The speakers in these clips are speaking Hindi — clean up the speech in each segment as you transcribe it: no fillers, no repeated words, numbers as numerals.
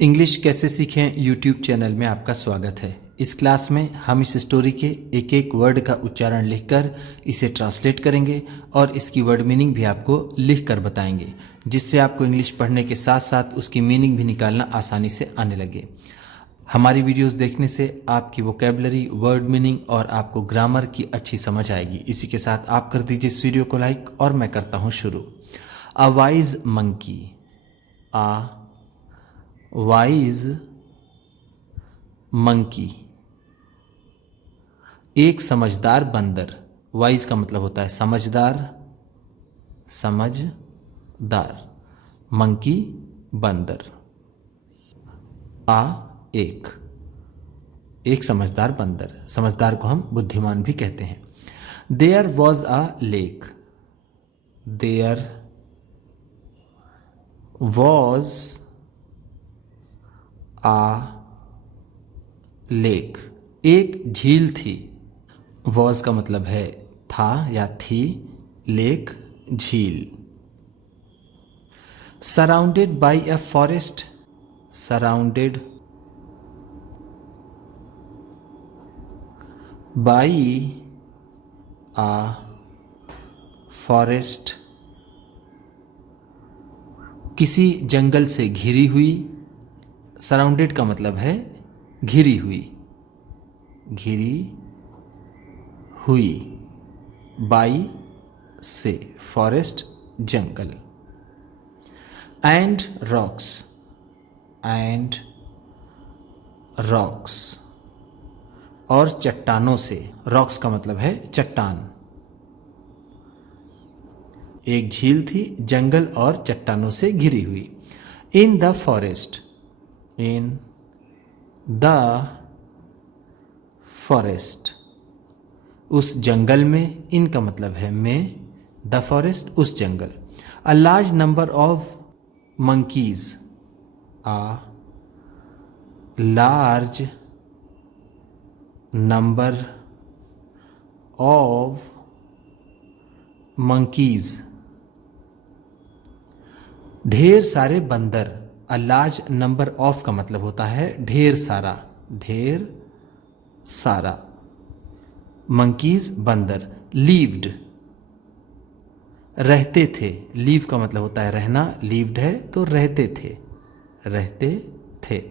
इंग्लिश कैसे सीखें यूट्यूब चैनल में आपका स्वागत है। इस क्लास में हम इस स्टोरी के एक एक वर्ड का उच्चारण लिखकर इसे ट्रांसलेट करेंगे और इसकी वर्ड मीनिंग भी आपको लिख कर बताएंगे, जिससे आपको इंग्लिश पढ़ने के साथ साथ उसकी मीनिंग भी निकालना आसानी से आने लगे। हमारी वीडियोस देखने से आपकी वोकैबुलरी, वर्ड मीनिंग और आपको ग्रामर की अच्छी समझ आएगी। इसी के साथ आप कर दीजिए इस वीडियो को लाइक और मैं करता हूँ शुरू। A wise monkey. A wise monkey, एक समझदार बंदर। वाइज का मतलब होता है समझदार, समझदार, मंकी बंदर। एक समझदार बंदर। समझदार को हम बुद्धिमान भी कहते हैं। There was a lake. There was a lake, एक झील थी। वॉज का मतलब है था या थी, लेक झील। Surrounded by a forest. Surrounded by a forest, किसी जंगल से घिरी हुई। सराउंडेड का मतलब है घिरी हुई, घिरी हुई। बाई से, forest jungle. And rocks. And rocks, और चट्टानों से। रॉक्स का मतलब है चट्टान। एक झील थी, जंगल और चट्टानों से घिरी हुई। In the forest. In the forest, उस जंगल में। इन का मतलब है में, द फॉरेस्ट उस जंगल। A large number of monkeys. A large number of monkeys, ढेर सारे बंदर। अ लार्ज नंबर ऑफ का मतलब होता है ढेर सारा, ढेर सारा। मंकीज बंदर। लीव्ड, रहते थे। लीव का मतलब होता है रहना, लीव्ड है तो रहते थे, रहते थे।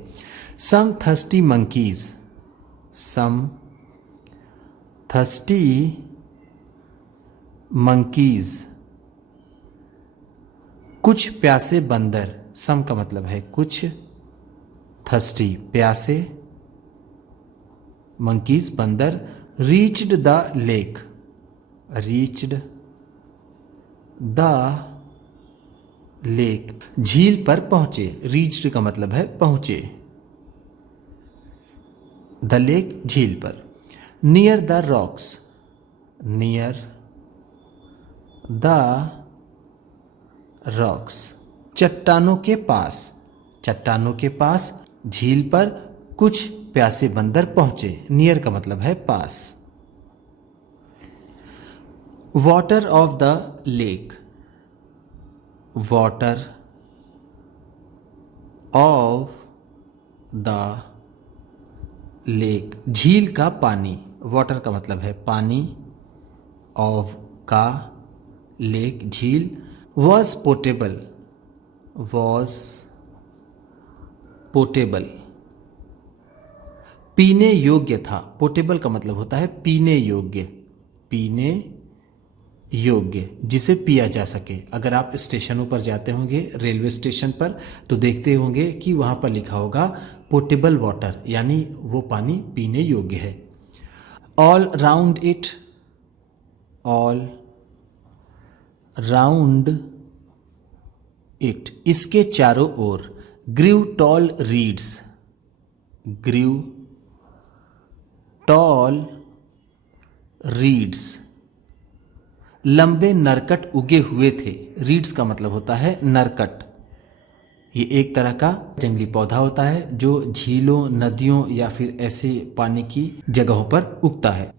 सम थर्स्टी मंकीज। सम थर्स्टी मंकीज, कुछ प्यासे बंदर। सम का मतलब है कुछ, थर्स्टी प्यासे, मंकीज बंदर। Reached the lake. Reached the lake, झील पर पहुंचे। रीच्ड का मतलब है पहुंचे, द लेक झील पर। Near the rocks. Near the rocks, चट्टानों के पास। चट्टानों के पास, झील पर कुछ प्यासे बंदर पहुंचे। नियर का मतलब है पास। Water of the lake. Water of the lake, झील का पानी। वाटर का मतलब है पानी, ऑफ का, लेक झील। Was portable. वॉज पोर्टेबल, पीने योग्य था। पोर्टेबल का मतलब होता है पीने योग्य, पीने योग्य, जिसे पिया जा सके। अगर आप स्टेशनों पर जाते होंगे, रेलवे स्टेशन पर, तो देखते होंगे कि वहाँ पर लिखा होगा पोर्टेबल वाटर, यानी वो पानी पीने योग्य है। All round it. All round it, इसके चारों ओर। Grew tall reeds. Grew tall reeds, लंबे नरकट उगे हुए थे। रीड्स का मतलब होता है नरकट। ये एक तरह का जंगली पौधा होता है जो झीलों, नदियों या फिर ऐसे पानी की जगहों पर उगता है।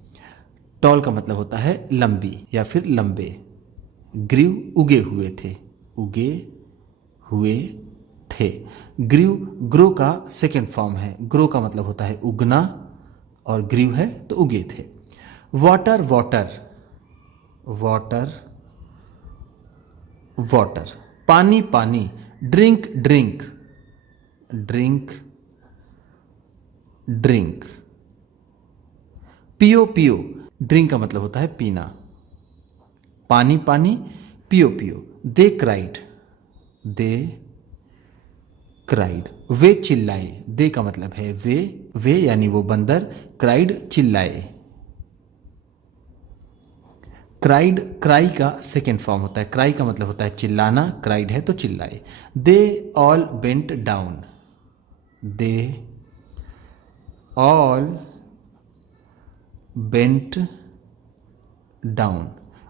टॉल का मतलब होता है लंबी या फिर लंबे। ग्रीव उगे हुए थे, उगे हुए थे। ग्रीव ग्रो का सेकेंड फॉर्म है। ग्रो का मतलब होता है उगना और ग्रीव है तो उगे थे। वाटर वाटर वाटर वाटर, पानी पानी, ड्रिंक ड्रिंक ड्रिंक ड्रिंक, पियो पियो, ड्रिंक का मतलब होता है पीना, पानी पानी, पियो पियो। दे क्राइड दे क्राइड, वे चिल्लाए, दे का मतलब है वे यानी वो बंदर, क्राइड चिल्लाए। क्राइड क्राई का सेकेंड फॉर्म होता है। क्राई का मतलब होता है चिल्लाना, क्राइड है तो चिल्लाए। They all bent down they all bent down,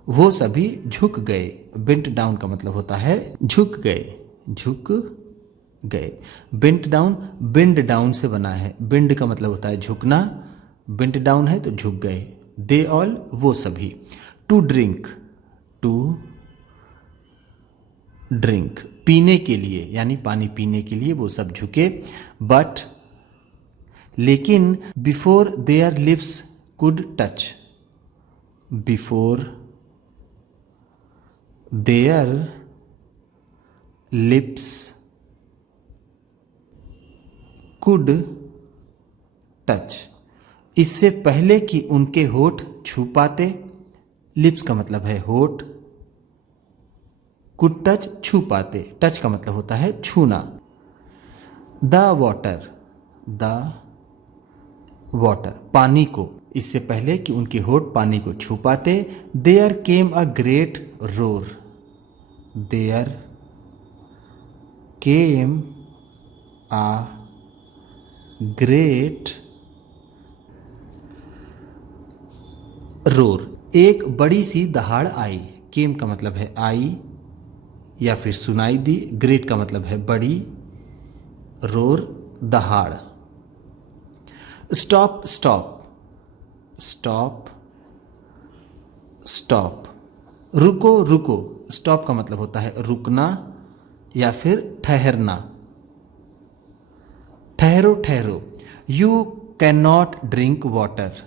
वो सभी झुक गए। बेंट डाउन का मतलब होता है झुक गए, झुक गए। बेंट डाउन बेंड डाउन से बना है। बेंड का मतलब होता है झुकना, बेंट डाउन है तो झुक गए। दे ऑल वो सभी। टू ड्रिंक टू ड्रिंक, पीने के लिए यानी पानी पीने के लिए वो सब झुके। बट लेकिन before there lips could touch, before there lips could touch, इससे पहले कि उनके होठ छू पाते। लिप्स का मतलब है होठ, कुड टच छू पाते, टच का मतलब होता है छूना। द वाटर द वाटर, पानी को, इससे पहले कि उनके होठ पानी को छू पाते। There came a great roar there came a great roar, एक बड़ी सी दहाड़ आई। केम का मतलब है आई या फिर सुनाई दी, ग्रेट का मतलब है बड़ी, रोर दहाड़। स्टॉप स्टॉप स्टॉप स्टॉप, रुको रुको, स्टॉप का मतलब होता है रुकना या फिर ठहरना। ठहरो ठहरो। You cannot drink water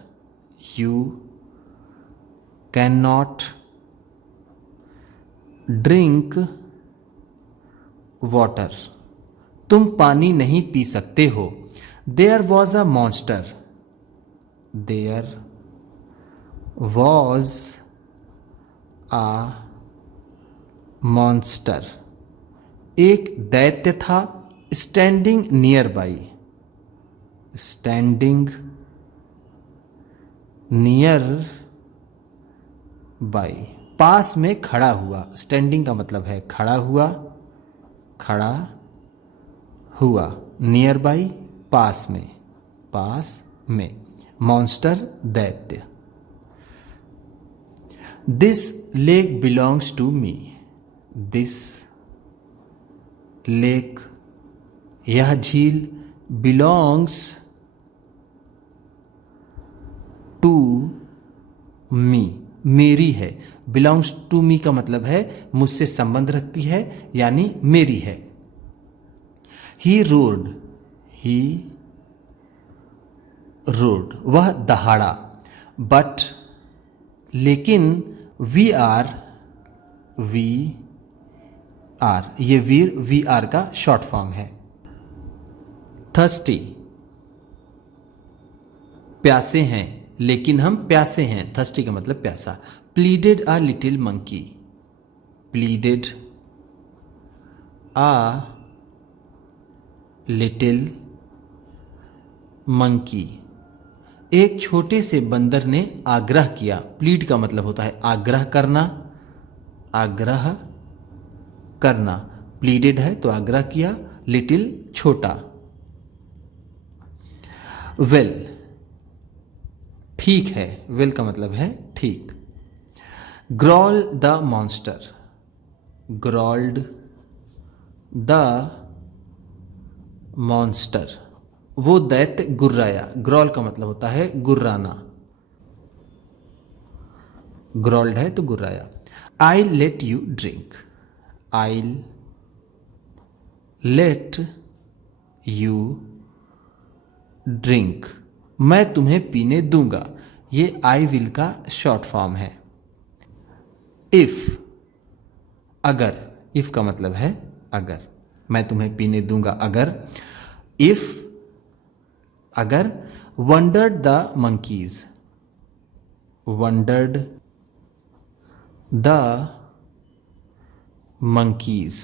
you cannot drink water, तुम पानी नहीं पी सकते हो। There was a monster there was a monster, एक दैत्य था। Standing nearby standing nearby, पास में खड़ा हुआ। स्टैंडिंग का मतलब है खड़ा हुआ, खड़ा हुआ। नियर बाई पास में, पास में। मॉन्स्टर दैत्य। This lake belongs to me this lake, यह झील, बिलोंग्स टू मी, मेरी है। बिलोंग्स टू मी का मतलब है मुझसे संबंध रखती है यानी मेरी है। ही रोड ही रोड, वह दहाड़ा। बट लेकिन वी आर ये वी आर का शॉर्ट फॉर्म है। थर्स्टी, प्यासे हैं लेकिन हम प्यासे हैं। थर्स्टी का मतलब प्यासा। प्लीडेड अ लिटिल मंकी प्लीडेड अ लिटिल मंकी, एक छोटे से बंदर ने आग्रह किया। प्लीड का मतलब होता है आग्रह करना, आग्रह करना। प्लीडेड है तो आग्रह किया, लिटिल छोटा। वेल, ठीक है। वेल का मतलब है ठीक। Growl the monster ग्रॉल्ड the monster, वो दैत्य गुर्राया। ग्रॉल का मतलब होता है गुर्राना, ग्रॉल्ड है तो गुर्राया। I let you drink I'll let you drink, मैं तुम्हें पीने दूंगा। ये आई विल का शॉर्ट फॉर्म है। इफ, अगर, इफ का मतलब है अगर, मैं तुम्हें पीने दूंगा अगर। इफ, अगर, wondered the monkeys, wondered the monkeys,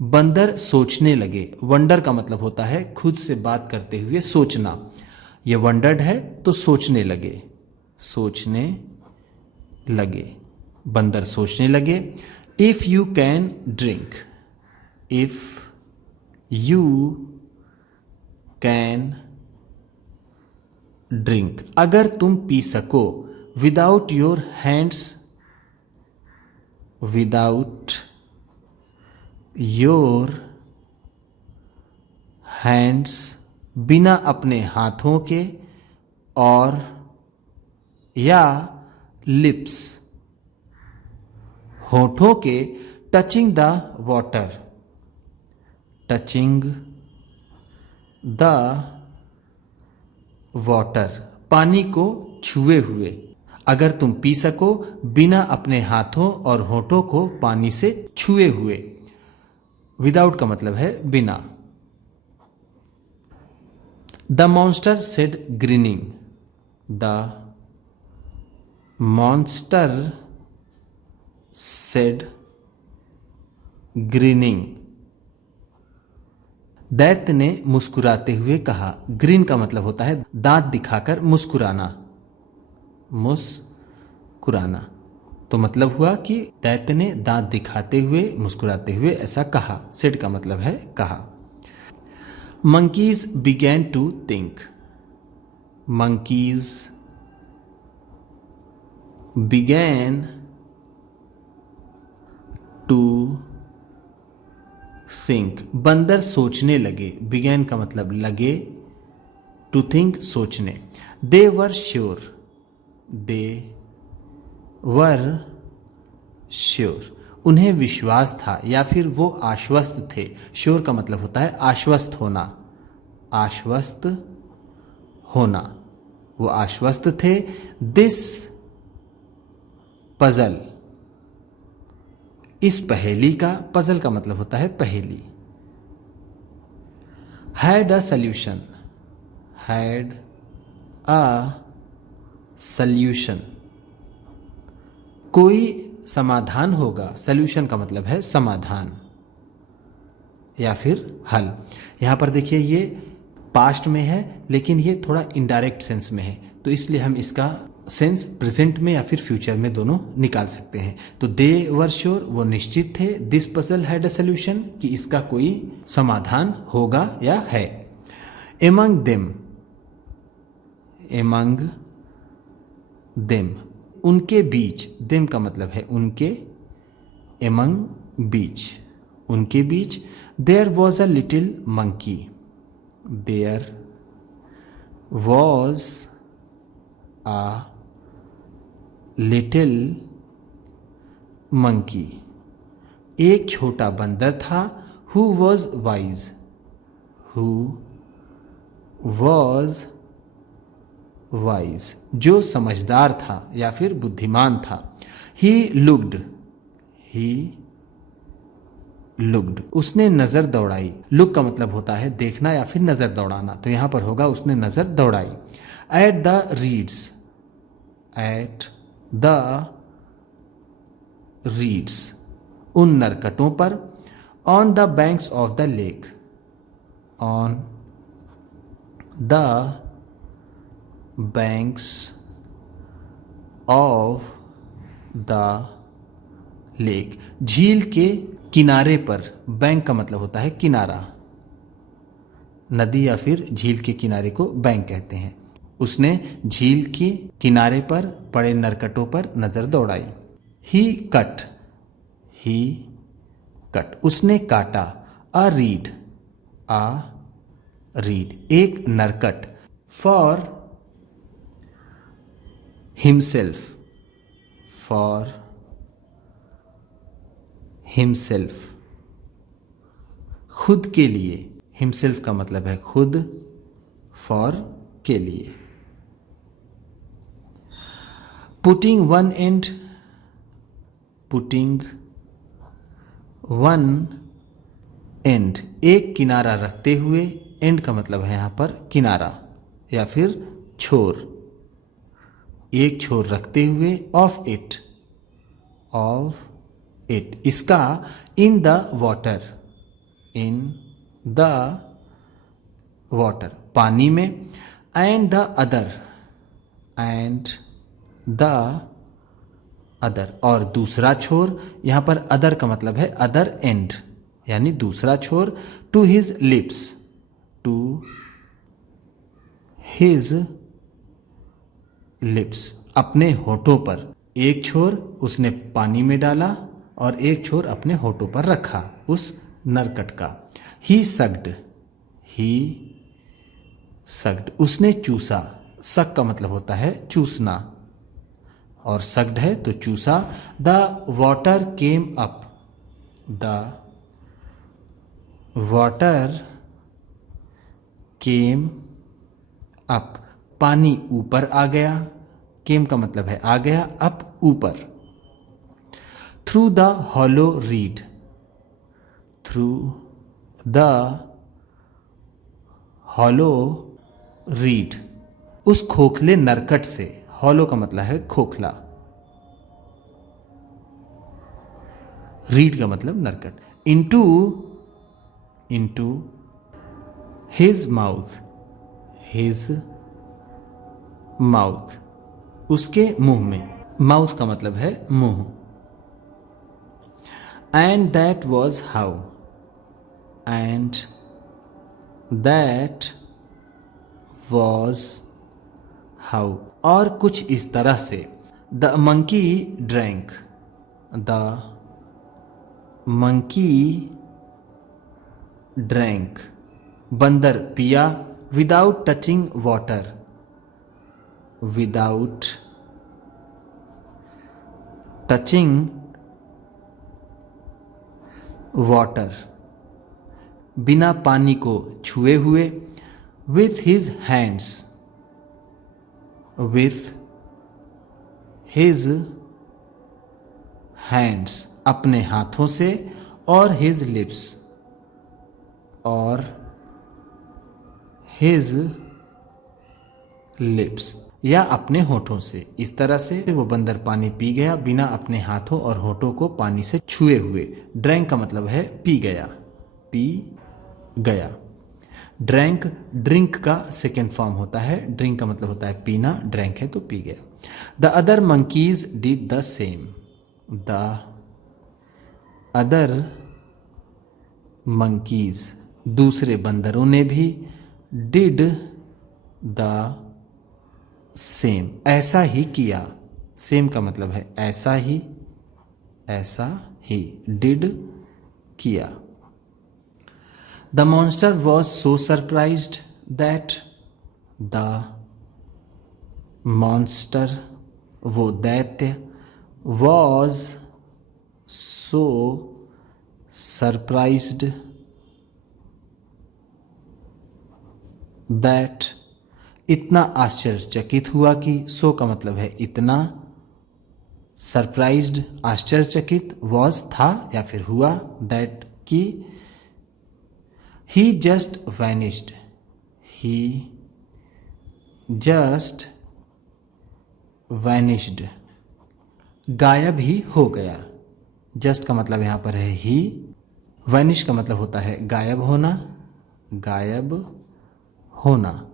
बंदर सोचने लगे। वंडर का मतलब होता है खुद से बात करते हुए सोचना। ये वंडर्ड है तो सोचने लगे, सोचने लगे, बंदर सोचने लगे। If you can drink, if you can drink, अगर तुम पी सको। Without your hands, without your hands, बिना अपने हाथों के, और या लिप्स, होठों के, touching the water, touching the water, पानी को छुए हुए। अगर तुम पी सको बिना अपने हाथों और होठों को पानी से छुए हुए। विदाउट का मतलब है बिना। The monster said grinning, the monster said grinning, दैत्य ने मुस्कुराते हुए कहा। ग्रीन का मतलब होता है दांत दिखाकर मुस्कुराना, मुस्कुराना। तो मतलब हुआ कि दैत्य ने दांत दिखाते हुए मुस्कुराते हुए ऐसा कहा। सेड का मतलब है कहा। Monkeys began to think, monkeys began to think, बंदर सोचने लगे। बिगैन का मतलब लगे, टू थिंक सोचने। दे were sure, they were sure, उन्हें विश्वास था या फिर वो आश्वस्त थे। श्योर का मतलब होता है आश्वस्त होना, आश्वस्त होना, वो आश्वस्त थे। दिस पजल, इस पहेली का, पजल का मतलब होता है पहेली। Had a solution, had a solution, कोई समाधान होगा। सल्यूशन का मतलब है समाधान या फिर हल। यहां पर देखिए ये पास्ट में है लेकिन ये थोड़ा इनडायरेक्ट सेंस में है, तो इसलिए हम इसका सेंस प्रेजेंट में या फिर फ्यूचर में दोनों निकाल सकते हैं। तो दे वर श्योर, वो निश्चित थे। This puzzle had a solution, कि इसका कोई समाधान होगा या है। एमंग देम, एमंग देम, उनके बीच। देम का मतलब है उनके, एमंग बीच, उनके बीच। There was a little monkey, there was a little monkey, एक छोटा बंदर था। Who was wise, who was wise, जो समझदार था या फिर बुद्धिमान था। ही लुक्ड, ही लुक्ड, उसने नजर दौड़ाई। लुक का मतलब होता है देखना या फिर नजर दौड़ाना, तो यहां पर होगा उसने नजर दौड़ाई। At the reeds, at the reeds, उन नरकटों पर। On the banks of the lake, on the banks of the lake, झील के किनारे पर। बैंक का मतलब होता है किनारा, नदी या फिर झील के किनारे को बैंक कहते हैं। उसने झील के किनारे पर पड़े नरकटों पर नजर दौड़ाई। ही कट, ही कट, उसने काटा। अ रीड, अ रीड, एक नरकट। फॉर हिमसेल्फ, फॉर हिमसेल्फ, खुद के लिए, हिमसेल्फ का मतलब है खुद, फॉर के लिए। Putting one and, putting one and, एक किनारा रखते हुए, एंड का मतलब है यहां पर किनारा या फिर छोर, एक छोर रखते हुए, ऑफ इट, ऑफ इट, इसका, in the water, in the water, पानी में, and the other, and the other, और दूसरा छोर, यहां पर अदर का मतलब है अदर एंड यानी दूसरा छोर, to his lips, to his lips, अपने होठों पर, एक छोर उसने पानी में डाला और एक छोर अपने होठों पर रखा उस नरकट का। ही सग्ड, ही सग्ड, उसने चूसा, सक का मतलब होता है चूसना और सग्ड है तो चूसा। The water came up, the water came up, पानी ऊपर आ गया, केम का मतलब है आ गया, अप ऊपर। Through the hollow read, through the hollow read, उस खोखले नरकट से, हॉलो का मतलब है खोखला, रीड का मतलब नरकट। Into, into his mouth, his mouth, उसके मुंह में, माउथ का मतलब है मुंह। And that was how, and that was how, और कुछ इस तरह से। The monkey drank, the monkey drank, बंदर पिया, without touching water, without touching water, बिना पानी को छुए हुए। With his hands, with his hands, अपने हाथों से, और हिज लिप्स, और हिज लिप्स, या अपने होठों से। इस तरह से वो बंदर पानी पी गया बिना अपने हाथों और होठों को पानी से छुए हुए। ड्रैंक का मतलब है पी गया, पी गया। ड्रैंक, ड्रिंक का सेकेंड फॉर्म होता है, ड्रिंक का मतलब होता है पीना, ड्रैंक है तो पी गया। The other monkeys did the same, the other monkeys, दूसरे बंदरों ने भी, डिड द सेम, ऐसा ही किया। सेम का मतलब है ऐसा ही, ऐसा ही, डिड किया। The monster was so surprised that, the monster, वो दैत्य, वॉज सो सरप्राइज्ड दैट, इतना आश्चर्यचकित हुआ कि, सो का मतलब है इतना, सरप्राइज्ड आश्चर्यचकित, वॉज था या फिर हुआ, दैट की, ही जस्ट वैनिश्ड, ही जस्ट वैनिश्ड, गायब ही हो गया। जस्ट का मतलब यहाँ पर है ही, वैनिश का मतलब होता है गायब होना, गायब होना,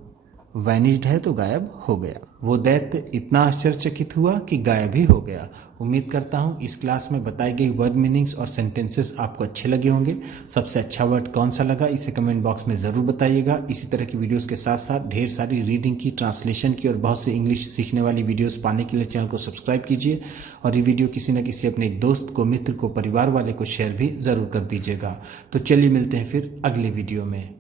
वैनिश्ड है तो गायब हो गया। वो दैत्य इतना आश्चर्यचकित हुआ कि गायब ही हो गया। उम्मीद करता हूँ इस क्लास में बताई गई वर्ड मीनिंग्स और सेंटेंसेस आपको अच्छे लगे होंगे। सबसे अच्छा वर्ड कौन सा लगा इसे कमेंट बॉक्स में ज़रूर बताइएगा। इसी तरह की वीडियोस के साथ साथ ढेर सारी रीडिंग की, ट्रांसलेशन की और बहुत सी इंग्लिश सीखने वाली वीडियोस पाने के लिए चैनल को सब्सक्राइब कीजिए और ये वीडियो किसी न किसी अपने दोस्त को, मित्र को, परिवार वाले को शेयर भी ज़रूर कर दीजिएगा। तो चलिए मिलते हैं फिर अगले वीडियो में।